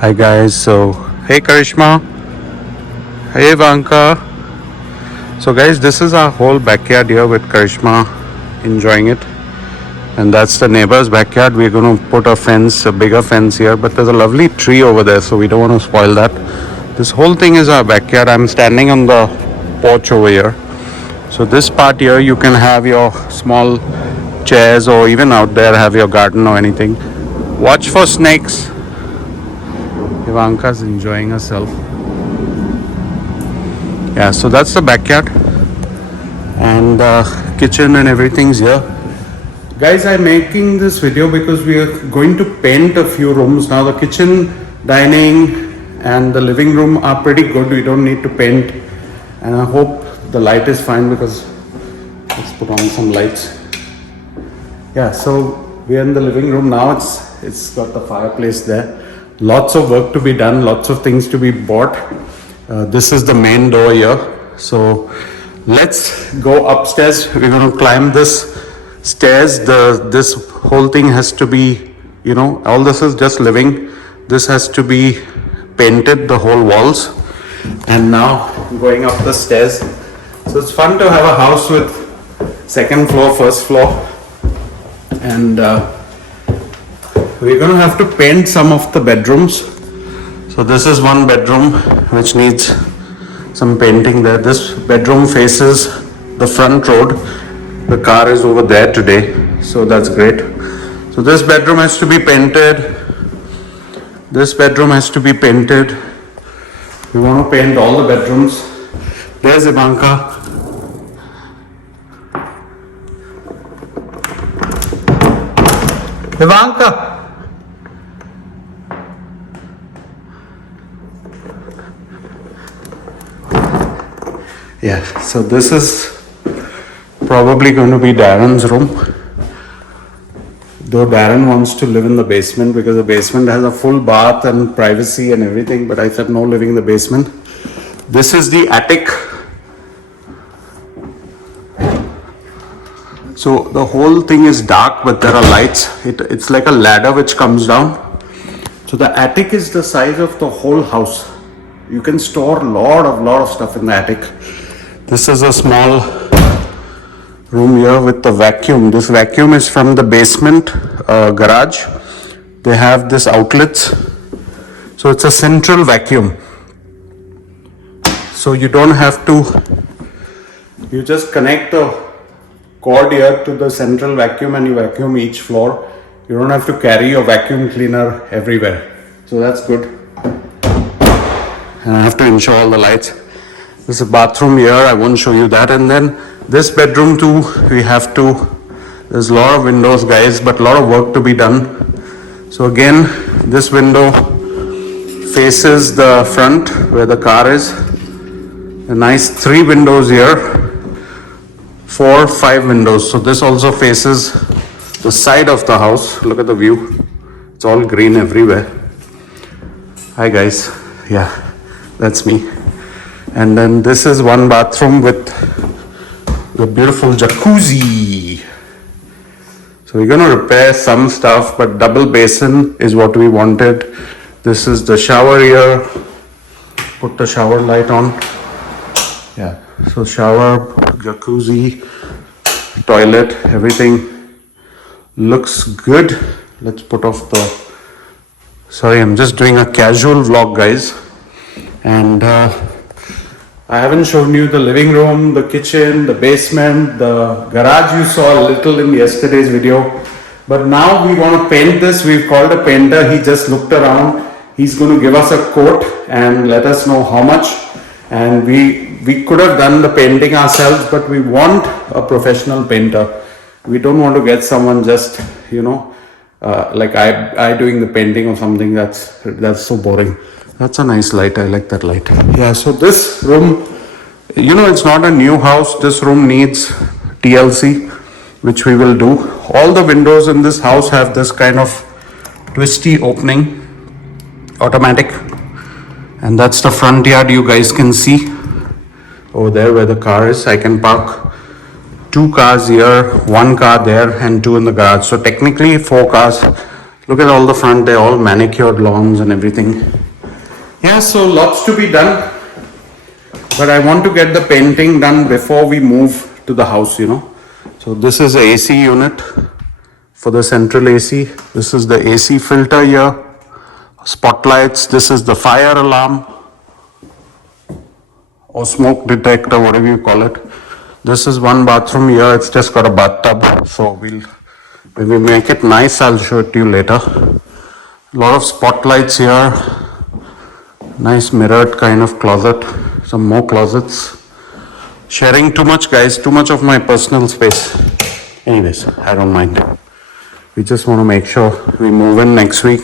Hi guys, so hey Karishma, hey Ivanka. So guys, this is our whole backyard here with Karishma enjoying it. And that's the neighbor's backyard. We're going to put a fence, a bigger fence here, but there's a lovely tree over there, so we don't want to spoil that. This whole thing is our backyard. I'm standing on the porch over here. So this part here, you can have your small chairs or even out there have your garden or anything. Watch for snakes. Ivanka's enjoying herself. Yeah, so that's the backyard and kitchen and everything's here. Guys, I'm making this video because we are going to paint a few rooms. Now the kitchen, dining and the living room are pretty good. We don't need to paint, and I hope the light is fine because let's put on some lights. Yeah, so we're in the living room now. It's got the fireplace there. Lots of work to be done, lots of things to be bought. This is the main door here. So let's go upstairs. We're going to climb this stairs. This whole thing has to be, all this is just living. This has to be painted, the whole walls. And now going up the stairs. So it's fun to have a house with second floor, first floor. And we're going to have to paint some of the bedrooms. So this is one bedroom which needs some painting there. This bedroom faces the front road. The car is over there today, so that's great. So this bedroom has to be painted. This bedroom has to be painted. We want to paint all the bedrooms. There's Ivanka. Ivanka! Yeah, so this is probably going to be Darren's room. Though Darren wants to live in the basement because the basement has a full bath and privacy and everything, but I said no living in the basement. This is the attic. So the whole thing is dark, but there are lights. It's like a ladder which comes down. So the attic is the size of the whole house. You can store a lot of stuff in the attic. This is a small room here with the vacuum. This vacuum is from the basement garage. They have this outlets. So it's a central vacuum. So you don't have to, you just connect the cord here to the central vacuum and you vacuum each floor. You don't have to carry your vacuum cleaner everywhere. So that's good. And I have to ensure all the lights. There's a bathroom here, I won't show you that. And then this bedroom too, there's a lot of windows guys, but a lot of work to be done. So again, this window faces the front where the car is. A nice 3 windows here, 4, 5 windows. So this also faces the side of the house. Look at the view. It's all green everywhere. Hi guys, yeah, that's me. And then this is one bathroom with the beautiful jacuzzi. So we're going to repair some stuff, but double basin is what we wanted. This is the shower here. Put the shower light on. Yeah, so shower, jacuzzi, toilet, everything looks good. Let's put off the... Sorry, I'm just doing a casual vlog, guys. And I haven't shown you the living room, the kitchen, the basement, the garage you saw a little in yesterday's video. But now we want to paint this. We've called a painter. He just looked around. He's going to give us a quote and let us know how much. And we could have done the painting ourselves, but we want a professional painter. We don't want to get someone just, like I doing the painting or something. That's so boring. That's a nice light. I like that light. Yeah, so this room, it's not a new house. This room needs TLC, which we will do. All the windows in this house have this kind of twisty opening, automatic. And that's the front yard you guys can see. Over there where the car is, I can park 2 cars here, 1 car there and 2 in the garage. So technically 4 cars. Look at all the front, they're all manicured lawns and everything. Yeah, so lots to be done. But I want to get the painting done before we move to the house, you know. So this is the AC unit for the central AC. This is the AC filter here. Spotlights. This is the fire alarm or smoke detector, whatever you call it. This is one bathroom here. It's just got a bathtub. So when we make it nice, I'll show it to you later. A lot of spotlights here. Nice mirrored kind of closet. Some more closets. Sharing too much, guys. Too much of my personal space. Anyways, I don't mind. We just want to make sure we move in next week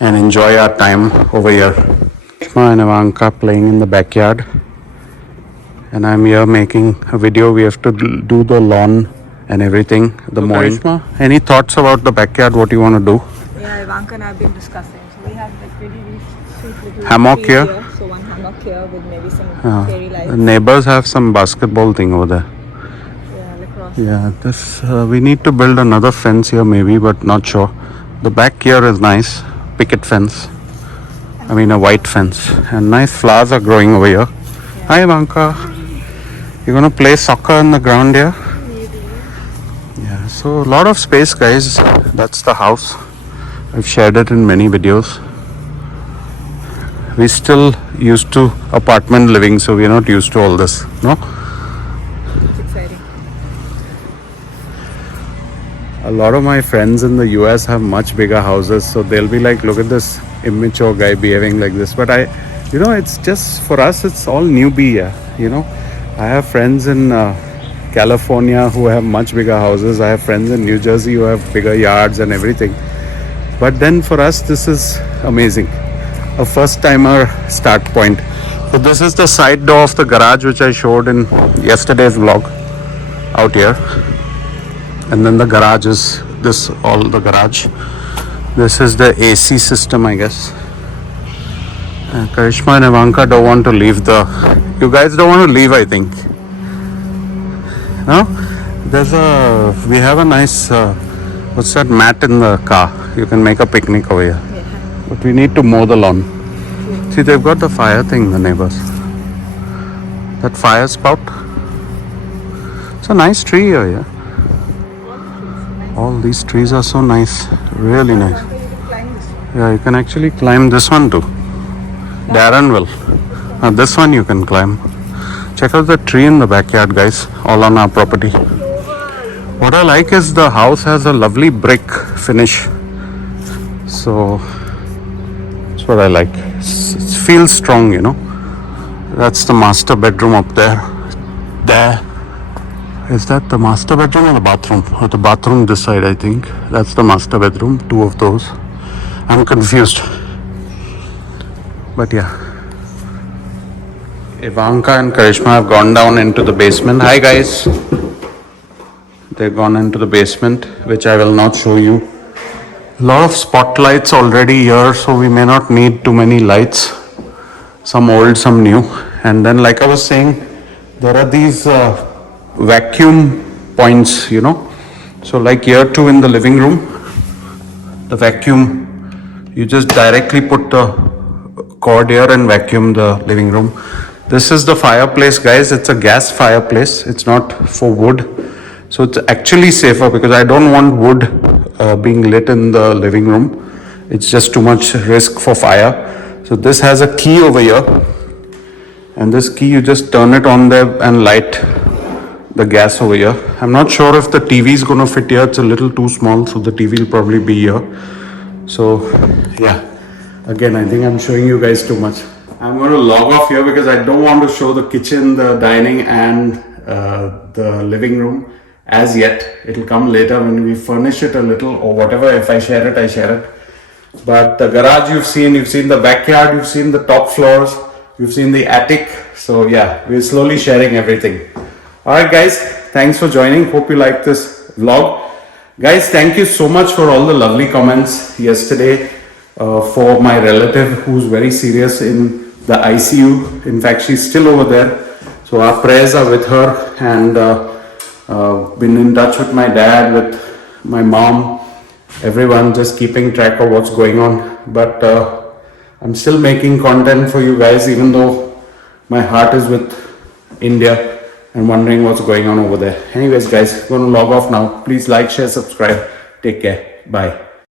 and enjoy our time over here. Karishma and Ivanka playing in the backyard. And I'm here making a video. We have to do the lawn and everything. The morning. Karishma, any thoughts about the backyard? What do you want to do? Yeah, Ivanka and I have been discussing. So we have like really sweet little hammock trees here. So one hammock here with maybe some fairy lights. The neighbors have some basketball thing over there. Yeah, lacrosse. Yeah, this we need to build another fence here maybe, but not sure. The back here is nice, picket fence. I mean a white fence, and nice flowers are growing over here. Yeah. Hi Ivanka, you're gonna play soccer on the ground here? Maybe. Yeah, so a lot of space, guys. That's the house. I've shared it in many videos. We still used to apartment living, so we're not used to all this, no? It's exciting. A lot of my friends in the US have much bigger houses, so they'll be like, look at this immature guy behaving like this. But it's just for us, it's all newbie here, you know. I have friends in California who have much bigger houses. I have friends in New Jersey who have bigger yards and everything. But then for us, this is amazing. A first timer start point. So this is the side door of the garage which I showed in yesterday's vlog out here. And then the garage is this, all the garage. This is the AC system, I guess. Karishma and Ivanka don't want to leave you guys don't want to leave, I think. No? We have a nice, what's that, mat in the car. You can make a picnic over here. Yeah. But we need to mow the lawn. See, they've got the fire thing, the neighbors. That fire spout. It's a nice tree here, yeah. All these trees are so nice. Really nice. You can climb this one. Yeah, you can actually climb this one too. Darren will. This one you can climb. Check out the tree in the backyard, guys. All on our property. What I like is the house has a lovely brick finish. So that's what I like. It feels strong, you know. That's the master bedroom up there. There. Is that the master bedroom or the bathroom? Or the bathroom this side, I think. That's the master bedroom. Two of those. I'm confused. But yeah. Ivanka and Karishma have gone down into the basement. Hi guys. They've gone into the basement, which I will not show you. A lot of spotlights already here, so we may not need too many lights. Some old, some new. And then like I was saying, there are these vacuum points, you know. So like here too in the living room, the vacuum, you just directly put the cord here and vacuum the living room. This is the fireplace, guys. It's a gas fireplace. It's not for wood. So it's actually safer because I don't want wood being lit in the living room. It's just too much risk for fire. So this has a key over here. And this key, you just turn it on there and light the gas over here. I'm not sure if the TV is going to fit here. It's a little too small, so the TV will probably be here. So yeah, again, I think I'm showing you guys too much. I'm going to log off here because I don't want to show the kitchen, the dining and the living room as yet. It'll come later when we furnish it a little or whatever. If I share it, I share it. But the garage you've seen the backyard, you've seen the top floors, you've seen the attic. So yeah, we're slowly sharing everything. Alright guys, thanks for joining. Hope you liked this vlog. Guys, thank you so much for all the lovely comments yesterday for my relative who's very serious in the ICU. In fact, she's still over there. So our prayers are with her, and been in touch with my dad, with my mom, everyone just keeping track of what's going on. But I'm still making content for you guys, even though my heart is with India and wondering what's going on over there. Anyways, guys, I'm going to log off now. Please like, share, subscribe. Take care. Bye.